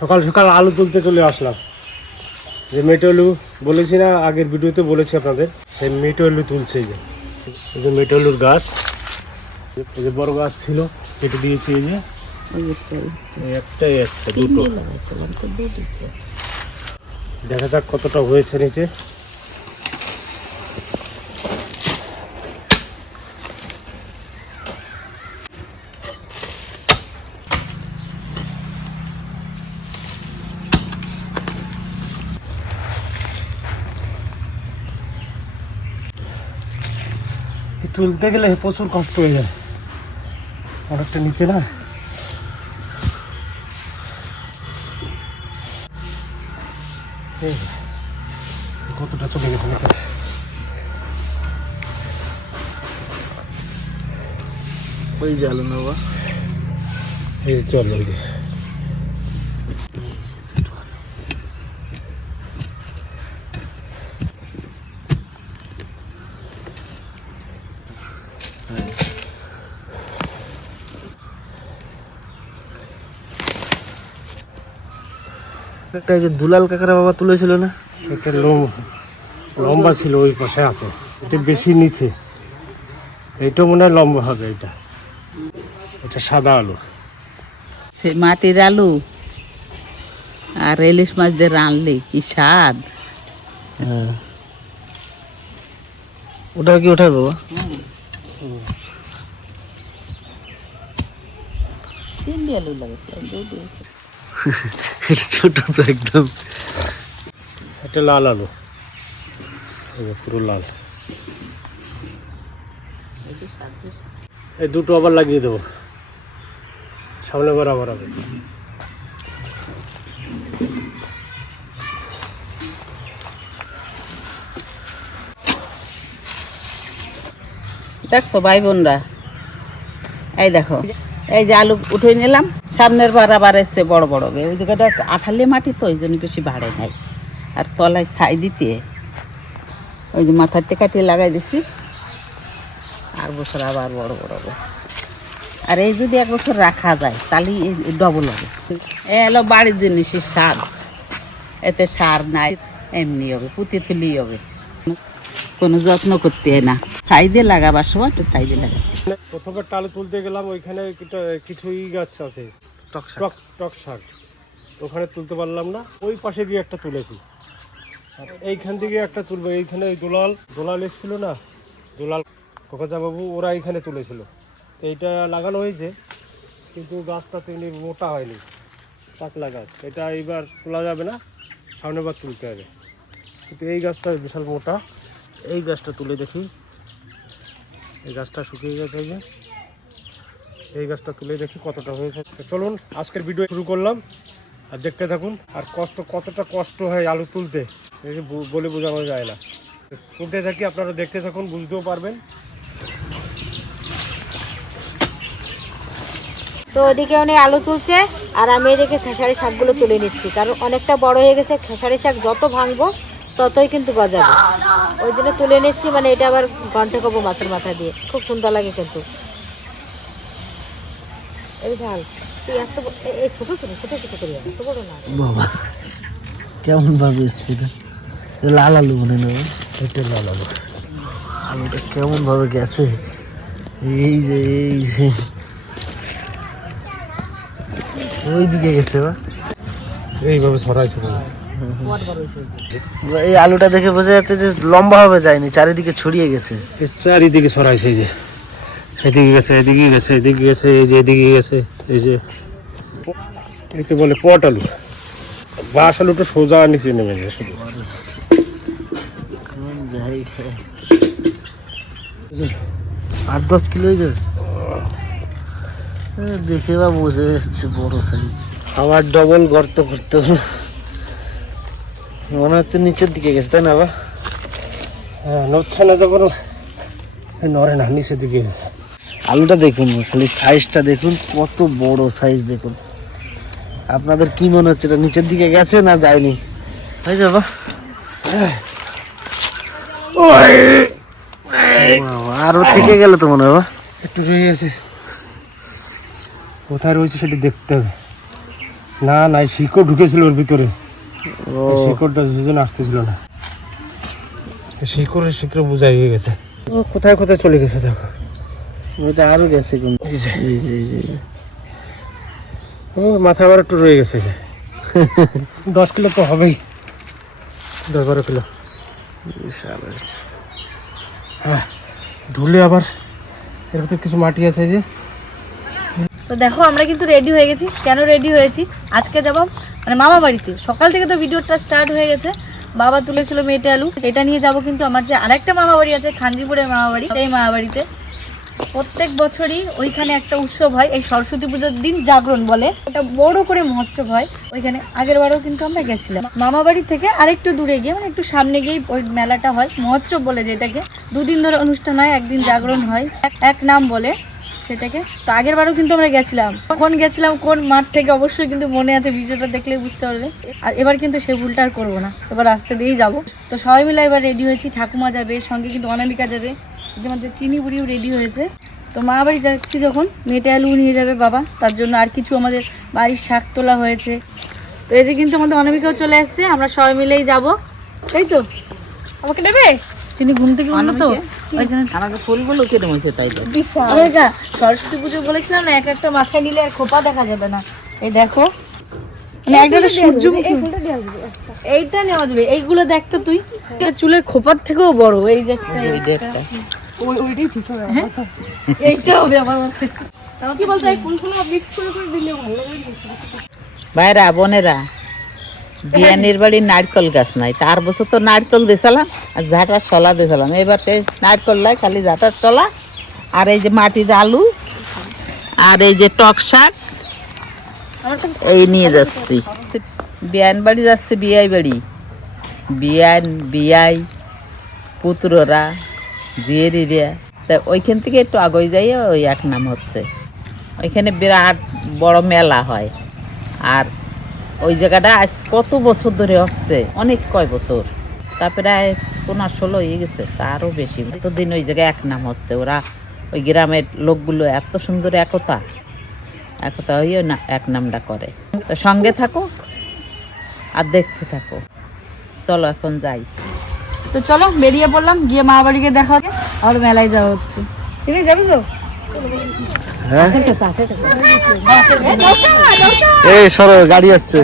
সকাল সকাল আলু তুলতে চলে আসলাম। যে মেটো আলু বলেছি না আগের ভিডিওতে বলেছি আপনাদের সেই মেটো আলু তুলছে যে। এই যে মেটো আলুর গাছ এই যে বড় গাছ ছিল কেটে দিয়েছি এই যে। এই একটাই একটা দুটো। দেখা যাক কতটা হয়েছে নিচে। তুলতে গেলে প্রচুর কষ্ট হয়ে যায়। অনেকটা নিচে না। এই কতটা চলে গেছে নিচে? ওই আলু নেওয়া। এই চল এই এই যে দুলাল কাকারা বাবা তুলেছিল না? এটা লম লম্বা ছিল ওই পাশে আছে। এটা বেশি নিচে। এইটা মনে হয় লম্বা হবে এটা। এটা সাদা আলু। সে মাটির আলু আর ইলিশ মাছ দিয়ে রানলি কি স্বাদ। হ্যাঁ। ওটা কি ওঠায় বাবা তিনটি আলু লাগে এটা ছোট তো একদম। এটা লাল আলু। পুরো লাল। এই দুটো আবার লাগিয়ে দেবো। সামনে বরাবর হবে। দেখছ ভাই বোনরা। এই দেখো। এই যে আলু উঠে নিলাম। সামনের বার আবার এসছে বড় বড় গে। ওই জায়গাটা আঠালে মাটি তো ওই জন্য বেশি ভাড়ে নাই। আর তলায় ছাই দিতে। ওই যে মাথাতে কাটিয়ে লাগাই দিছি। আর বছর আবার বড় বড় হবে আর এই যদি এক বছর রাখা যায়, তাহলে ডবল হবে। এ হলো বাড়ির জিনিসের সার। এতে সার নাই, এমনি হবে, পুঁতে তুলি হবে। কোনো যত্ন করতে হয় না। সাইডে লাগাবার সময় একটু সাইডে হয়। প্রথমে টালে তুলতে গেলাম, ওইখানে কিটা- কিছু ই গাছ আছে। টক। টক টক শাক। ওখানে তুলতে পারলাম না। ওই পাশে গিয়ে একটা তুলেছি। আর এইখান থেকে একটা তুলবো। এইখানে ওই দোলাল দোলাল এসেছিল না? দোলাল বাবু ওরা এইখানে তুলেছিল। তো এইটা লাগানো হয়েছে, কিন্তু গাছটা তেমনি মোটা হয়নি। পাতলা গাছ। এটা এইবার তোলা যাবে না সামনে বার তুলতে হবে। কিন্তু এই গাছটা বিশাল মোটা। এই গাছটা তুলে দেখি। এই গাছটা শুকিয়ে গেছে এই যে। এই গাছটা তুলে দেখি কতটা হয়েছে। চলুন, আজকের ভিডিও শুরু করলাম। আর দেখতে থাকুন, আর কষ্ট, কতটা কষ্ট হয় আলু তুলতে। বলে বোঝানো যায় না। তুলতে থাকি, আপনারা দেখতে থাকুন, বুঝতেও পারবেন। তো ওদিকে উনি আলু তুলছে, আর আমি এদিকে খেসারি শাকগুলো তুলে নিচ্ছি। কারণ অনেকটা বড় হয়ে গেছে, খেসারি শাক যত ভাঙবো, ততই কিন্তু গজাবে। ওই জন্য তুলে নিচ্ছি মানে এটা আবার ঘণ্টা কবো মাছের মাথা দিয়ে। খুব সুন্দর লাগে কিন্তু। এই ঝাল তুই এত ব- এ- এই ছোটো ছোটো ছোটো ছোটো করে এত বড় না। বাবা কেমন ভাবে এসছে এটা? লাল আলু মনে নেবে এটা লাল আলু। আলুটা কেমন ভাবে গেছে? এই যে এই যে। ওই দিকে গেছে বা? এইভাবে ছড়াইছে। এই আলুটা দেখে বোঝা যাচ্ছে যে লম্বা হবে যায়নি চারিদিকে ছড়িয়ে গেছে। চারিদিকে ছড়াইছে যে। এদিকে গেছে এদিকে গেছে এদিকে গেছে এই যে এদিকে গেছে এই যে। একে বলে পট আলু। বাস আলুটা সোজা নিচে নেমে যায় শুধু। আট দশ কিলো যাবে এ, দেখে বা বোঝা যাচ্ছে বড় সাইজ আবার ডবল গর্ত করতে হবে। মনে হচ্ছে নিচের দিকে গেছে তাই না বা? হ্যাঁ নড়ছে না যখন এই নড়ে না নিচের দিকে গেছে। আলুটা দেখুন খালি সাইজটা দেখুন কত বড় সাইজ দেখুন। আপনাদের কি মনে হচ্ছে এটা নিচের দিকে গেছে না যায়নি? তাই যাবা আরও থেকে গেল তো মনে হয় একটু রয়ে গেছে। কোথায় রয়েছে সেটা দেখতে হবে। না না শিকড় ঢুকেছিল ওর ভিতরে। ও। শিকড়টা সেজন্য আসতেছিল না। এই শিকড়ের শিকড় বোঝা হয়ে গেছে। ও কোথায় কোথায় চলে গেছে দেখো। ওইটা আরও গেছে কিন্তু। ও মাথা আবার একটু রয়ে গেছে যে। দশ কিলো তো হবেই। দশ বারো কিলো। হ্যাঁ ধুলে আবার এর ভিতরে কিছু মাটি আছে যে। তো দেখো আমরা কিন্তু রেডি হয়ে গেছি। কেন রেডি হয়েছি? আজকে যাব মানে মামা বাড়িতে। সকাল থেকে তো ভিডিওটা স্টার্ট হয়ে গেছে। বাবা তুলেছিল মেয়েটা আলু। এটা নিয়ে যাব কিন্তু আমার যে আরেকটা মামা বাড়ি আছে খানজিপুরের মামা বাড়ি এই মামা বাড়িতে। প্রত্যেক বছরই ওইখানে একটা উৎসব হয়, এই সরস্বতী পুজোর দিন জাগরণ বলে। এটা বড় করে মহোৎসব হয়, ওইখানে আগের বারও কিন্তু আমরা গেছিলাম। মামা বাড়ি থেকে আরেকটু দূরে গিয়ে মানে একটু সামনে গিয়েই ওই মেলাটা হয়, মহোৎসব বলে যেটাকে। দুদিন ধরে অনুষ্ঠান হয়, একদিন জাগরণ হয়, এক- নাম বলে সেটাকে। তো আগের বারও কিন্তু আমরা গেছিলাম। কখন গেছিলাম, কোন মাঠ থেকে, অবশ্যই কিন্তু মনে আছে, ভিডিওটা দেখলে বুঝতে পারবে। আর এবার কিন্তু সেই ভুলটা আর করব না, এবার রাস্তা দিয়েই যাব। তো সবাই মিলে এবার রেডি হয়েছি, ঠাকুমা যাবে, সঙ্গে কিন্তু অনামিকা যাবে। যে আমাদের চিনি বুড়িও রেডি হয়েছে। তো মা বাড়ি যাচ্ছি যখন মেটে আলু নিয়ে যাবে বাবা তার জন্য আর কিছু আমাদের বাড়ির শাক তোলা হয়েছে। তো এই যে কিন্তু আমাদের অনামিকাও চলে আসছে আমরা সবাই মিলেই যাব। তাই তো? আমাকে নেবে? চিনি ঘুম থেকে উঠল তো। ওই জন্য আমাকে ফুলগুলো কিনে হয়েছে তাই তো। সরস্বতী পুজো বলেছিলাম না এক একটা মাথায় নিলে আর খোপা দেখা যাবে না। এই দেখো। মানে একটা একটা। এইটা নেওয়া যাবে। এইগুলো দেখ তো তুই। চুলের খোপার থেকেও বড় এই যে একটা। একটা। হ্যাঁ? এইটা হবে আমার মাথায় কি বলতো এই মিক্স করে করে দিলে ভালো লাগবে ভাইরা বোনেরা বিয়ানির বাড়ি নারকল গাছ নাই। তার বছর তো নারকল দিয়েছিলাম আর ঝাঁটার চলা দিয়েছিলাম। এবার সেই নারকল নাই খালি ঝাঁটার চলা আর এই যে মাটির আলু আর এই যে টক শাক এই নিয়ে যাচ্ছি। বিয়ান বাড়ি যাচ্ছে বিয়াই বাড়ি। বিয়ান বিয়াই পুত্ররা জিয়েরিরা তা ওইখান থেকে একটু আগে যাই ওই এক নাম হচ্ছে। ওইখানে বিরাট বড় মেলা হয়। আর ওই জায়গাটা আজ কত বছর ধরে হচ্ছে? অনেক কয় বছর? তা প্রায় পনেরো ষোলো হয়ে গেছে তারও বেশি। এতদিন ওই জায়গায় এক নাম হচ্ছে। ওরা ওই গ্রামের লোকগুলো এত সুন্দর একতা। একতা হইও না এক নামটা করে। সঙ্গে থাকো আর দেখতে থাকো চলো এখন যাই। তো চলো বেরিয়ে পড়লাম গিয়ে মা বাড়িকে দেখা হবে আর মেলায় যাওয়া হচ্ছে। চিনি যাবি তো? এই সরো গাড়ি আসছে।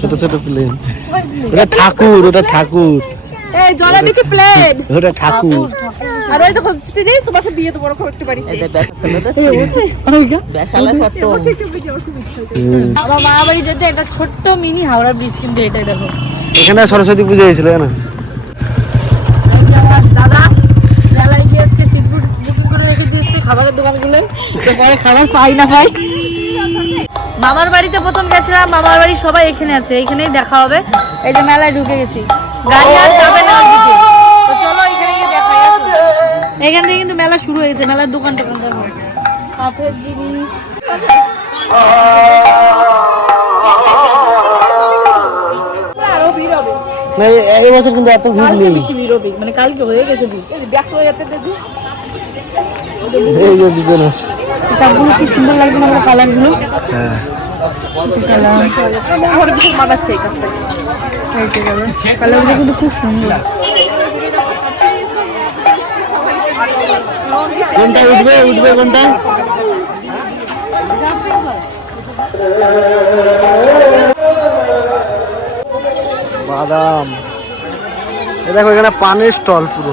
ছোট ছোট প্লেন ওটা ঠাকুর ওটা ঠাকুর। এই জলা প্লেন ওটা ঠাকুর। আর ওই দেখো চিনি তোমাকে বিয়ে তো বড় করতে পারি এই যে বেসালে বেসালে ফটো। হুম। আমার মা বাড়ি যেতে একটা ছোট্ট মিনি হাওড়া ব্রিজ কিন্তু এটাই দেখো। এখানে সরস্বতী পুজো হয়েছিল না আমার দাদা মেলায় গিয়ে আজকে সিট বুকিং করে রেখে দিয়েছে খাবারের দোকানগুলো যে পরে খাবার পাই না পাই মামার বাড়িতে প্রথম গেছিলাম মামার বাড়ি সবাই এখানে আছে এখানেই দেখা হবে। এই যে মেলায় ঢুকে গেছি। গাড়ি আর যাবে না তো চলো এখানে গিয়ে দেখাই এখান থেকে কিন্তু মেলা শুরু হয়ে গেছে মেলার দোকান টোকান কাঠের জিনিস। এই বছর কিন্তু এত ভিড় নেই। বেশি ভিড় হবে। মানে কালকে হয়ে গেছে ভিড়। ব্যাক হয়ে যাচ্ছে দেখি। এই যে দুজন আছে। কাপগুলো কি সুন্দর লাগছে না কালারগুলো হ্যাঁ। কাপটা। কালারগুলো কিন্তু খুব সুন্দর। কোনটা উঠবে উঠবে কোনটা? বাদাম। দেখো এখানে পানের স্টল পুরো।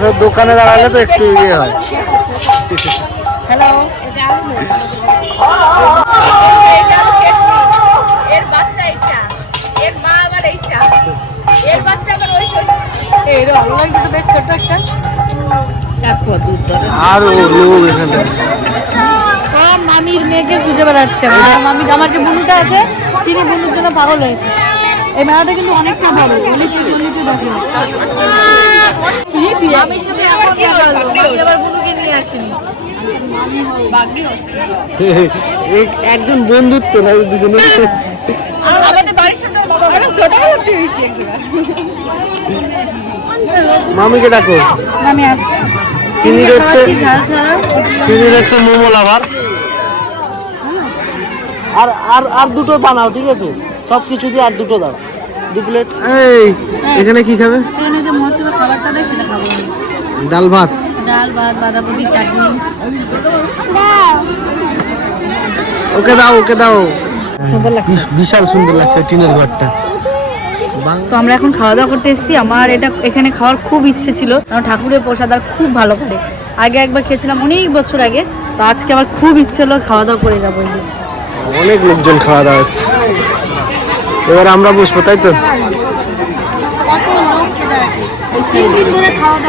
আচ্ছা দোকানে দাঁড়ালে তো একটু ইয়ে হয়। হ্যালো এটা এর বাচ্চা এইটা। এর মা আবার এইটা। এর বাচ্চা আবার ওই ছোট। এর আল্লাহ কিন্তু বেশ ছোট একটা। তারপর দুধ ধরে আর ও লোক এখানে। সব মামির মেয়েকে খুঁজে বেড়াচ্ছে। মামি আমার যে বুনুটা আছে চিনি বুনুর জন্য পাগল হয়েছে। এই মেলাটা কিন্তু অনেকটা ভালো। দেখো একজন বন্ধুত্ব না দুজনে। মামিকে ডাকো। মামি আসছে চিনির হচ্ছে চিনির হচ্ছে মোমো লাভার আর আর আর দুটো বানাও, ঠিক আছে? সব কিছু দিয়ে আর দুটো দাও। দু প্লেট। এই এখানে কি খাবে? এখানে যে মহোৎসবের খাবারটা দেয় সেটা খাব ডাল ভাত? ডাল ভাত বাঁধাকপি চাটনি। ওকে দাও ওকে দাও। সুন্দর লাগছে। বিশাল সুন্দর লাগছে টিনের ঘরটা। তো আমরা এখন খাওয়া দাওয়া করতে এসেছি। আমার এটা এখানে খাওয়ার খুব ইচ্ছে ছিল। কারণ ঠাকুরের প্রসাদ আর খুব ভালো করে। আগে একবার খেয়েছিলাম অনেক বছর আগে। তো আজকে আমার খুব ইচ্ছে হলো খাওয়া দাওয়া করে যাব অনেক লোকজন খাওয়া দাওয়া হচ্ছে এবার আমরা বসবো তাই তো?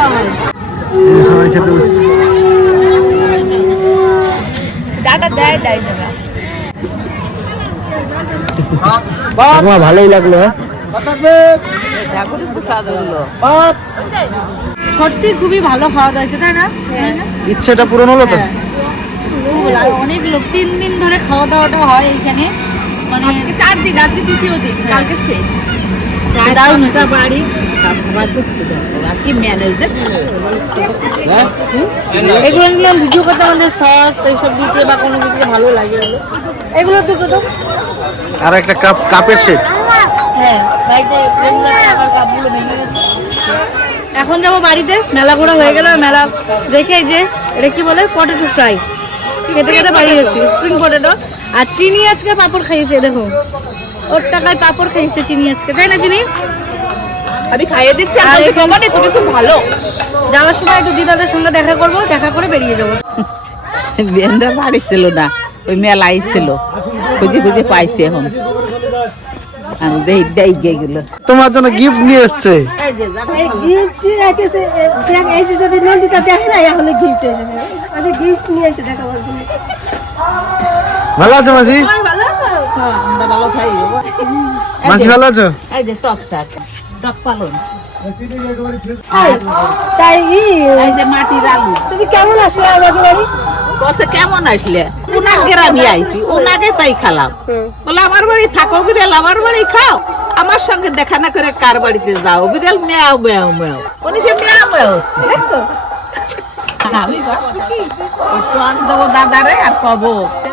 হয়। সবাই খেতে বসছি। তোমার ভালোই লাগল হ্যাঁ? সত্যি খুবই ভালো খাওয়া দাওয়া হয়েছে তাই না? ইচ্ছেটা পূরণ হলো তো? হ্যাঁ। অনেক লোক তিন দিন ধরে খাওয়া দাওয়াটা হয় এইখানে। মানে চার দিন আজকে তৃতীয় দিন কালকে শেষ। চারটা বাড়ি দেখো। এগুলো নিলাম ভিডিও করতে আমাদের সস এইসব দিতে বা কোনো কিছু ভালো লাগে এগুলো এগুলো দুটো তো। আর একটা কাপ কাপের সেট হ্যাঁ বাড়িতে কাপগুলো ভেঙে গেছে। এখন যাব বাড়িতে মেলা ঘোরা হয়ে গেল। মেলা দেখে যে এটা কি বলে? পটেটো ফ্রাই খেতে খেতে বাড়ি গেছি স্প্রিং পটেটো আর চিনি আজকে পাপড় খাইয়েছে দেখো। ওর টাকায় পাপড় খাইয়েছে চিনি আজকে তাই না চিনি? আমি খাইয়ে দিচ্ছি আর মানে তুমি খুব ভালো। যাওয়ার সময় একটু দিদাদের সঙ্গে দেখা করব দেখা করে বেরিয়ে যাব। বেন্দা বাড়ি ছিল না ওই মেলা আইছিল খুঁজে খুঁজে পাইছে এখন। তোমার জন্য গিফট নিয়ে এসছে। আচ্ছা ভালো আছো মাসি? হ্যাঁ, মাসি ভালো আছো? এই যে টক টাক টক পালন তাই মাটির আলু। তুমি কেমন আসলে আমাদের বাড়ি কেমন আসলে? গ্রামে আইছি উনাকে তাই খালাম। বলে আমার বাড়ি থাকো বিড়াল আমার বাড়ি খাও। আমার সঙ্গে দেখা না করে কার বাড়িতে যাও? বিড়াল মেয়াও মেয়াও মেয়াও। উনি সে মেয়াও মেয়াও দেখছ? আমি ভাবছি কি টক দেবো দাদারে আর কব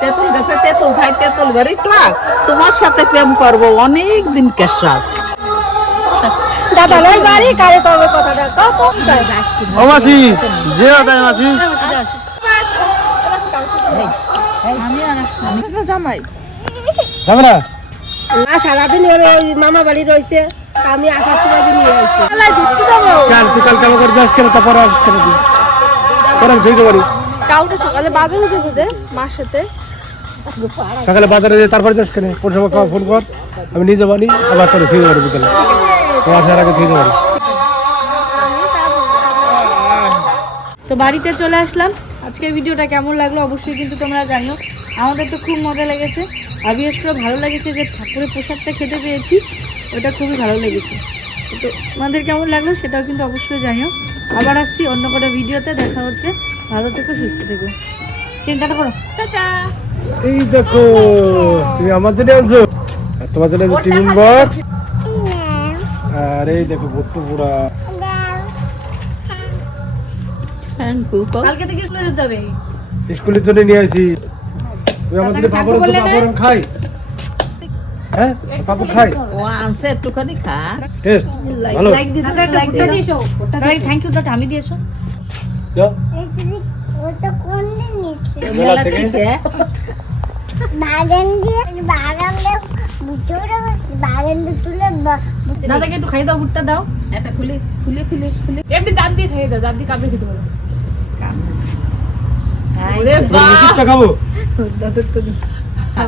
তেঁতুল গেছে তেঁতুল ভাই তেঁতুল টক তোমার সাথে প্রেম করব অনেক দিন কেশব। দাদা ভাই বাড়ি কারে কথাটা? কত? ও মাসি যে জামাই? যাবে না মা সারাদিন ওর ওই মামা বাড়ি রয়েছে আমি আসার সময় নিয়ে আসি। কাল তুই কাল কালো করে যাস কেন? তারপরে আসিস কেন তুই? পরে আমি যেতে পারি। কালকে সকালে বাজার হয়েছে বুঝে মার সাথে। সকালে বাজারে যেয়ে তারপরে যাস কেন? কোন সময় খাওয়া ফোন কর। আমি নিয়ে যাব নি আবার তোর ফিরে যাব বিকেলে। তো আসার আগে ফিরে যাব। তো বাড়িতে চলে আসলাম। আজকের ভিডিওটা কেমন লাগল অবশ্যই কিন্তু তোমরা জানিও আমাদের তো খুব মজা লেগেছে। আর বিশেষ করে ভালো লেগেছে যে ঠাকুরের প্রসাদটা খেতে পেয়েছি ওটা খুবই ভালো লেগেছে। তো তোমাদের কেমন লাগল সেটাও কিন্তু অবশ্যই জানিও। আবার আসছি অন্য কোনো ভিডিওতে দেখা হচ্ছে। ভালো থেকো সুস্থ থেকো। চিন্তাটা করো এই দেখো তুমি আমার জন্য আনছো? তোমার জন্য টিফিন বক্স? আর এই দেখো ভুট্টু পুরা থ্যাংক ইউ কালকে থেকে স্কুলে যেতে হবে। স্কুলের জন্য নিয়ে আসি। তুই আমার পাপড় আনছো পাপড় খাই। হ্যাঁ? পাপড় খাই। ও আনছে একটুখানি খা। টেস্ট ভালো। লাইক দিতে লাইক দিয়েছ। থ্যাংক ইউ দাদা আমি দিয়েছ। যাও। মেলা থেকে? বাগান দিয়ে বাগান দিয়ে ভিতরে বাগান দিয়ে তুলে দাদাকে একটু খাই দাও ভুট্টা দাও। এটা খুলে খুলে খুলে খুলে। এমনি দাঁত দিয়ে খাইয়ে দাও দাঁত দিয়ে কামড়ে খেতে খাব? দাদুর তো